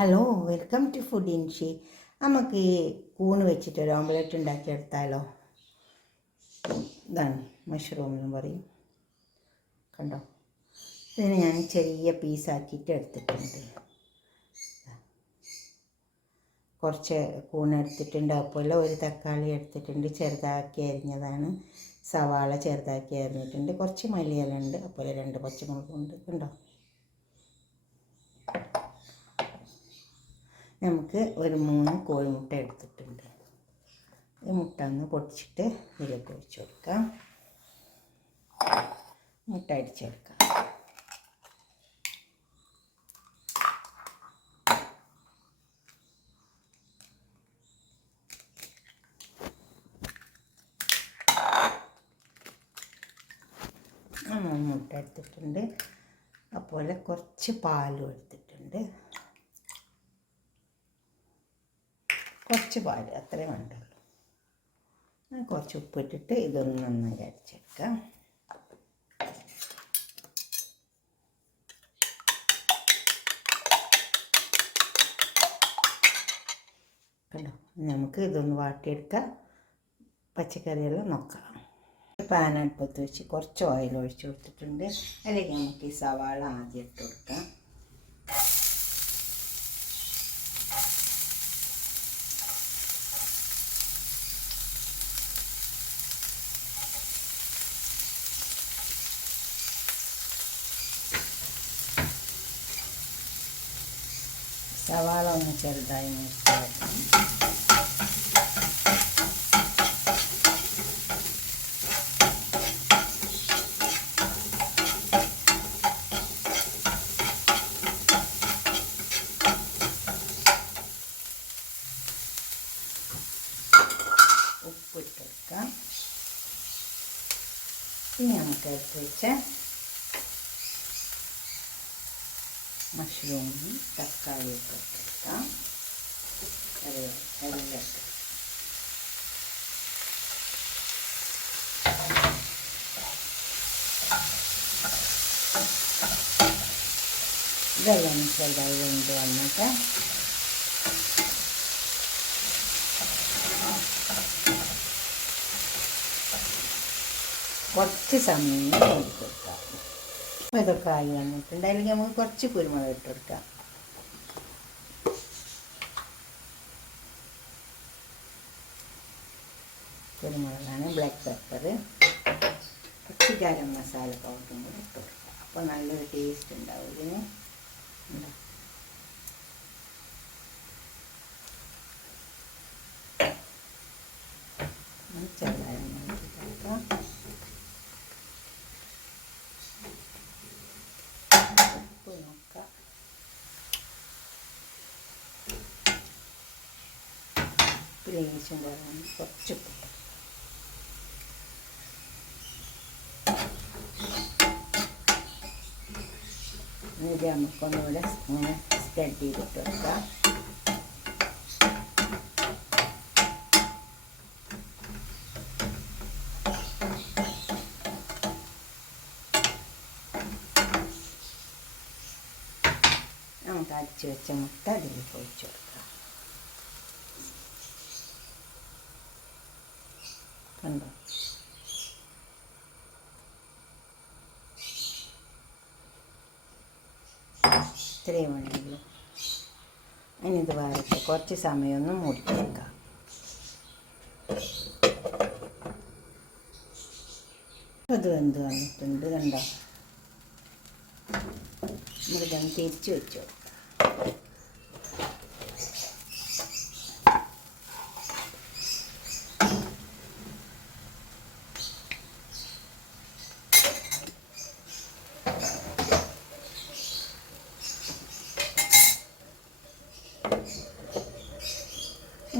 Hello, welcome to food ഇൻഷി. നമുക്ക് ഈ കൂണ് വെച്ചിട്ട് ഒരു ഓംലെറ്റ് ഉണ്ടാക്കിയെടുത്താലോ? ഇതാണ് മഷ്റൂം എന്ന് പറയും, കണ്ടോ? ഇതിന് ഞാൻ ചെറിയ പീസാക്കിയിട്ട് എടുത്തിട്ടുണ്ട്. കുറച്ച് കൂണ് എടുത്തിട്ടുണ്ട്, അതുപോലെ ഒരു തക്കാളി എടുത്തിട്ടുണ്ട്, ചെറുതാക്കി അരിഞ്ഞതാണ്. സവാള ചെറുതാക്കി അരിഞ്ഞിട്ടുണ്ട്, കുറച്ച് മല്ലിയില ഉണ്ട്, അതുപോലെ 2 പച്ചമുളകുണ്ട്, കണ്ടോ? നമുക്ക് ഒരു 3 കോഴിമുട്ട എടുത്തിട്ടുണ്ട്. ഈ മുട്ട ഒന്ന് പൊടിച്ചിട്ട് ഇതിലേക്ക് ഒഴിച്ച് കൊടുക്കാം. മുട്ട അടിച്ചെടുക്കാം. മുട്ട എടുത്തിട്ടുണ്ട്, അതുപോലെ കുറച്ച് പാലും എടുത്തിട്ടുണ്ട്. കുറച്ച് പാല് അത്രേ വേണ്ടുള്ളൂ. കുറച്ച് ഉപ്പിട്ടിട്ട് ഇതൊന്ന് നന്നായി അടിച്ചെടുക്കാം. കണ്ടോ? നമുക്ക് ഇതൊന്ന് വാട്ടിയെടുക്കാം. പച്ചക്കറിയെല്ലാം നോക്കാം. പാൻ അടുപ്പത്ത് വെച്ച് കുറച്ച് ഓയിൽ ഒഴിച്ച് കൊടുത്തിട്ടുണ്ട്. അല്ലെങ്കിൽ നമുക്ക് ഈ സവാള ആദ്യം ഇട്ട് കൊടുക്കാം. സവാള ഒന്ന് ചെറുതായി മുറിച്ചെടുക്കാം. ഉപ്പിട്ടെടുക്കാം. ഇനി നമുക്ക് എടുത്ത് വെച്ച മഷ്റൂമും തക്കാളിയൊക്കെ ഇട്ടെടുക്കാം. എല്ലാം ഇതെല്ലാം ചെറുതായി വെന്ത് വന്നിട്ട് കുറച്ച് സമയം നോക്കി കൊടുക്കാം. അപ്പോൾ ഇതൊക്കെ ആയി വന്നിട്ടുണ്ട്. അല്ലെങ്കിൽ നമുക്ക് കുറച്ച് കുരുമുളക് ഇട്ട് കൊടുക്കാം. കുരുമുളകാണ്, ബ്ലാക്ക് പെപ്പർ, കുറച്ച് ഗരം മസാല പൗഡറും കൂടെ ഇട്ട് കൊടുക്കാം. അപ്പോൾ നല്ലൊരു ടേസ്റ്റ് ഉണ്ടാവും ഇതിന്. ചെറുതായി നോക്കാം. ലേശം കുറവാണ്, കുറച്ച് ഇത് നമുക്കൊന്നുകൂടെ ഇങ്ങനെ സ്പ്രെഡ് ചെയ്തിട്ട് വെക്കാം. നമുക്ക് അടിച്ചു വെച്ച മുട്ട അതിലേക്ക് ഒഴിച്ചു കൊടുക്കാം. കണ്ടോ? ഇത്രയും വേണമല്ലോ. അതിനിത് വരട്ടെ. കുറച്ച് സമയമൊന്ന് മൂടി വെക്കാം. അത് വെന്ത് വന്നിട്ടുണ്ട്, കണ്ടോ? നമുക്കിതൊന്ന് തിരിച്ച് വെച്ചു കൊടുക്കാം.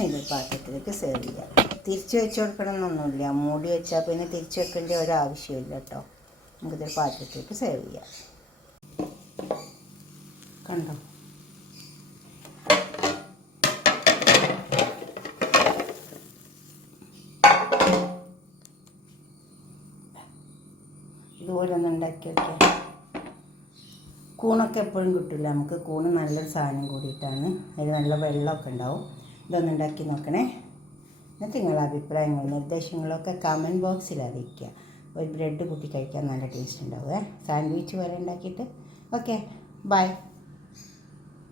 ഇത് പാത്രത്തിലേക്ക് സെർവ് ചെയ്യാം. തിരിച്ച് വെച്ച് കൊടുക്കണമെന്നൊന്നുമില്ല. മൂടി വെച്ചാൽ പിന്നെ തിരിച്ച് വെക്കേണ്ട ഒരാവശ്യമില്ല കേട്ടോ. നമുക്കിതൊരു പാത്രത്തിലേക്ക് സെർവ് ചെയ്യാം. കണ്ടോ? ഇതുപോലെ ഒന്ന് ഉണ്ടാക്കി വയ്ക്കാം. കൂണൊക്കെ എപ്പോഴും കിട്ടില്ല, നമുക്ക് കൂണ് നല്ലൊരു സാധനം കൂടിയിട്ടാണ്. അതിൽ നല്ല വെള്ളമൊക്കെ ഉണ്ടാവും. ഇതൊന്ന് ഉണ്ടാക്കി നോക്കണേ. എന്നിട്ട് നിങ്ങളുടെ അഭിപ്രായങ്ങളും നിർദ്ദേശങ്ങളൊക്കെ കമൻറ്റ് ബോക്സിൽ അറിയിക്കുക. ഒരു ബ്രെഡ് കൂട്ടി കഴിക്കാൻ നല്ല ടേസ്റ്റ് ഉണ്ടാവും. സാൻഡ്വിച്ച് പോലെ ഉണ്ടാക്കിയിട്ട്. Okay, by.